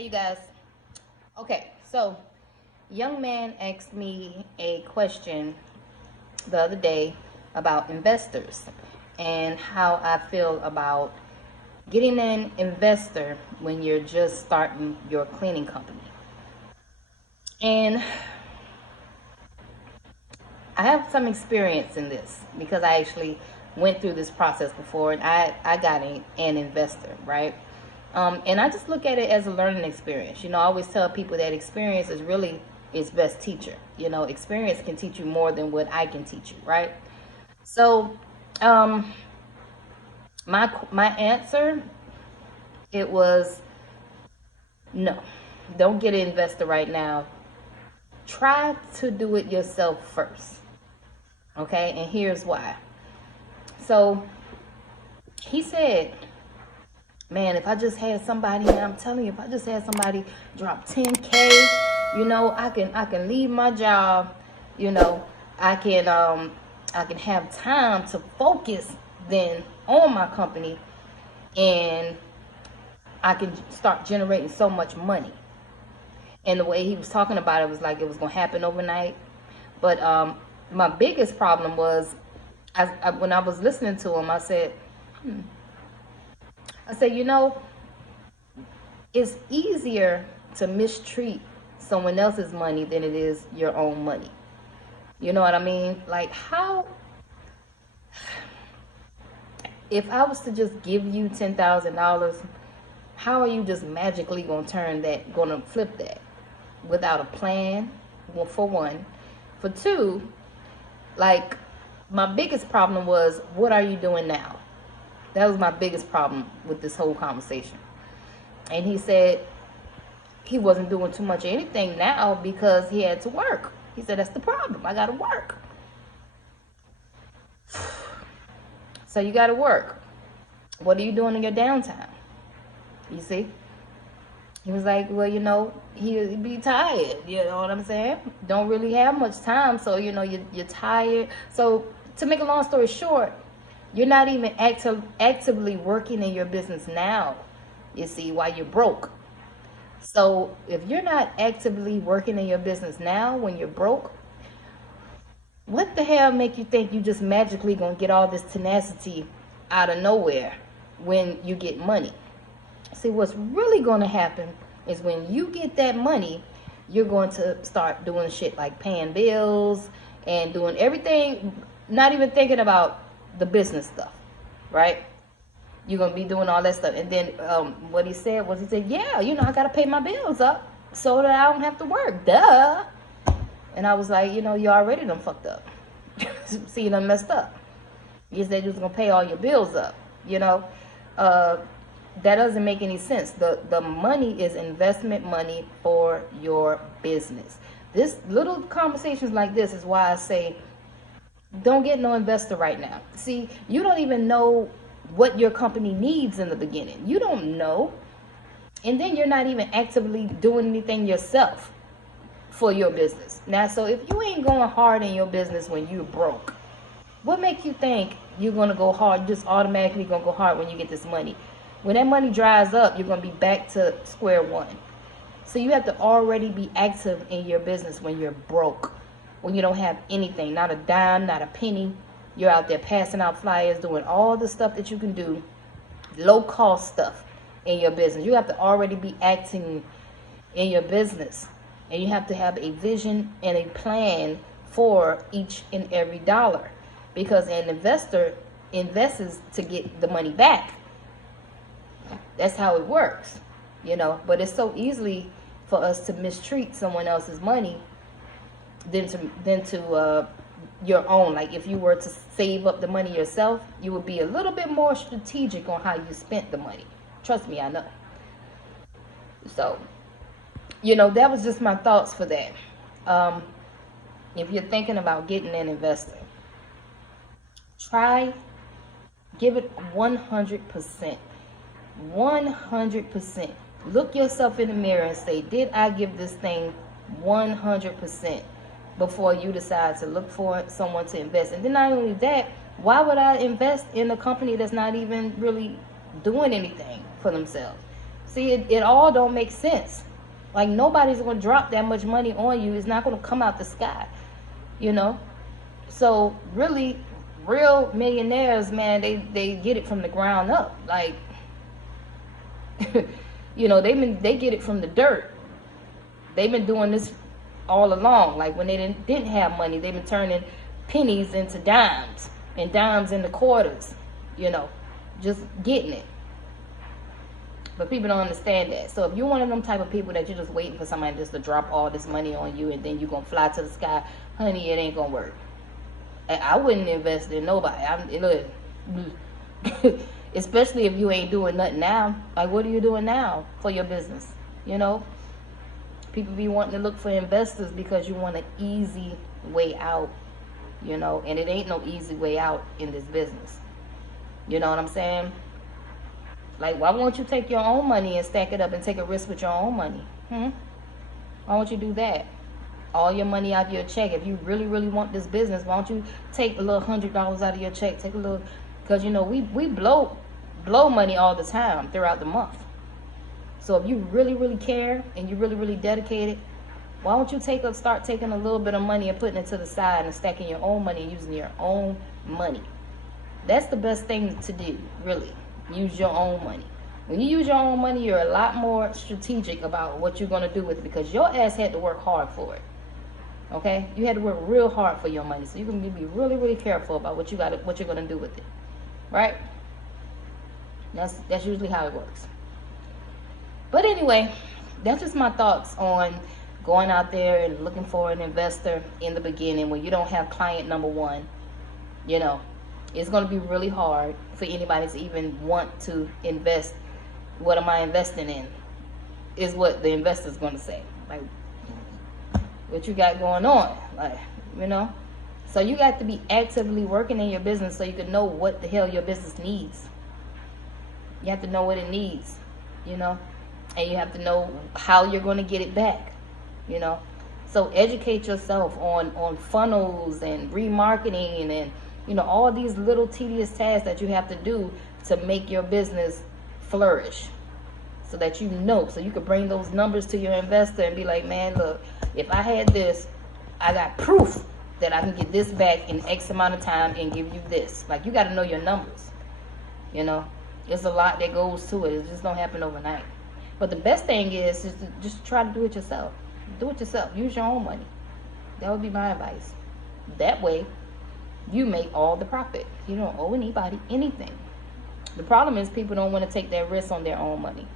Hey, you guys. Okay, so young man asked me a question the other day about investors and how I feel about getting an investor when you're just starting your cleaning company. And I have some experience in this because I actually went through this process before, and I got an investor, right? And I just look at it as a learning experience. I always tell people that experience is really its best teacher. Experience can teach you more than what I can teach you, right? So, um, my answer, it was no. Don't get an investor right now. Try to do it yourself first. Okay, and here's why. So he said, man, if I just had somebody, and I'm telling you, if I just had somebody drop 10K, I can leave my job, I can have time to focus then on my company, and I can start generating so much money. And the way he was talking about it was like it was gonna happen overnight. But my biggest problem was, when I was listening to him, I said, it's easier to mistreat someone else's money than it is your own money. You know what I mean? Like, how, if I was to just give you $10,000, how are you just magically gonna flip that without a plan? Well, for one. For two, like, my biggest problem was, what are you doing now? That was my biggest problem with this whole conversation. And he said he wasn't doing too much of anything now because he had to work. He said, that's the problem. I got to work. So you got to work. What are you doing in your downtime? You see? He was like, well, he'd be tired. You know what I'm saying? Don't really have much time. So, you're tired. So to make a long story short, you're not even actively working in your business now, you see, while you're broke. So if you're not actively working in your business now when you're broke, what the hell make you think you just magically gonna get all this tenacity out of nowhere when you get money? See, what's really gonna happen is when you get that money, you're going to start doing shit like paying bills and doing everything, not even thinking about the business stuff, right? You're gonna be doing all that stuff. And then what he said was, yeah, I gotta pay my bills up so that I don't have to work. Duh. And I was like, you already done fucked up. See, you done messed up. You said you was gonna pay all your bills up. That doesn't make any sense. The money is investment money for your business. This little conversations like this is why I say, don't get no investor right now. See, you don't even know what your company needs in the beginning. You don't know. And then you're not even actively doing anything yourself for your business. Now, so if you ain't going hard in your business when you're broke, what makes you think you're going to go hard, just automatically going to go hard when you get this money? When that money dries up, you're going to be back to square one. So you have to already be active in your business when you're broke. When you don't have anything, not a dime, not a penny. You're out there passing out flyers, doing all the stuff that you can do, low cost stuff in your business. You have to already be acting in your business. And you have to have a vision and a plan for each and every dollar. Because an investor invests to get the money back. That's how it works, But it's so easily for us to mistreat someone else's money than to your own. Like, if you were to save up the money yourself, you would be a little bit more strategic on how you spent the money. Trust me, I know. So, that was just my thoughts for that. If you're thinking about getting an investor, give it 100%. 100%. Look yourself in the mirror and say, did I give this thing 100% before you decide to look for someone to invest? And then not only that, why would I invest in a company that's not even really doing anything for themselves? See, it all don't make sense. Like, nobody's going to drop that much money on you. It's not going to come out the sky, you know. So really, real millionaires, man, they get it from the ground up. Like, you know, they get it from the dirt. They've been doing this all along. Like, when they didn't have money, they've been turning pennies into dimes and dimes into quarters, you know, just getting it. But people don't understand that. So if you're one of them type of people that you're just waiting for somebody just to drop all this money on you and then you're going to fly to the sky, honey, it ain't going to work. I wouldn't invest in nobody. Look, especially if you ain't doing nothing now. Like, what are you doing now for your business? You know, people be wanting to look for investors because you want an easy way out, you know, and it ain't no easy way out in this business. You know what I'm saying? Like, why won't you take your own money and stack it up and take a risk with your own money? Why won't you do that? All your money out of your check. If you really, really want this business, why don't you take a little $100 out of your check? Take a little, because, you know, we blow money all the time throughout the month. So if you really, really care and you really, really dedicated, why don't you start taking a little bit of money and putting it to the side and stacking your own money and using your own money? That's the best thing to do, really. Use your own money. When you use your own money, you're a lot more strategic about what you're going to do with it, because your ass had to work hard for it. Okay? You had to work real hard for your money. So you can be really, really careful about what you're going to do with it. Right? That's usually how it works. But anyway, that's just my thoughts on going out there and looking for an investor in the beginning when you don't have client number one. You know, it's going to be really hard for anybody to even want to invest. What am I investing in? Is what the investor's going to say. Like, what you got going on? Like, you know. So you got to be actively working in your business so you can know what the hell your business needs. You have to know what it needs, you know. And you have to know how you're going to get it back, you know. So educate yourself on funnels and remarketing and, you know, all these little tedious tasks that you have to do to make your business flourish. So that you know, so you can bring those numbers to your investor and be like, man, look, if I had this, I got proof that I can get this back in X amount of time and give you this. Like, you got to know your numbers, you know. There's a lot that goes to it. It just don't happen overnight. But the best thing is just try to do it yourself. Do it yourself. Use your own money. That would be my advice. That way, you make all the profit. You don't owe anybody anything. The problem is people don't want to take that risk on their own money.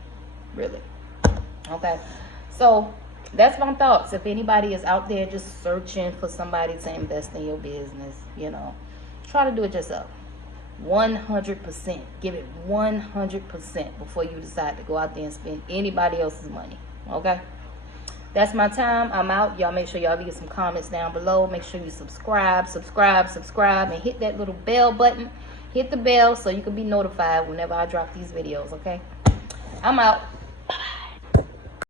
Really. Okay. So that's my thoughts. If anybody is out there just searching for somebody to invest in your business, you know, try to do it yourself. 100%. Give it 100% before you decide to go out there and spend anybody else's money. Okay? That's my time. I'm out. Y'all make sure y'all leave some comments down below. Make sure you subscribe, and hit that little bell button. Hit the bell so you can be notified whenever I drop these videos, okay? I'm out.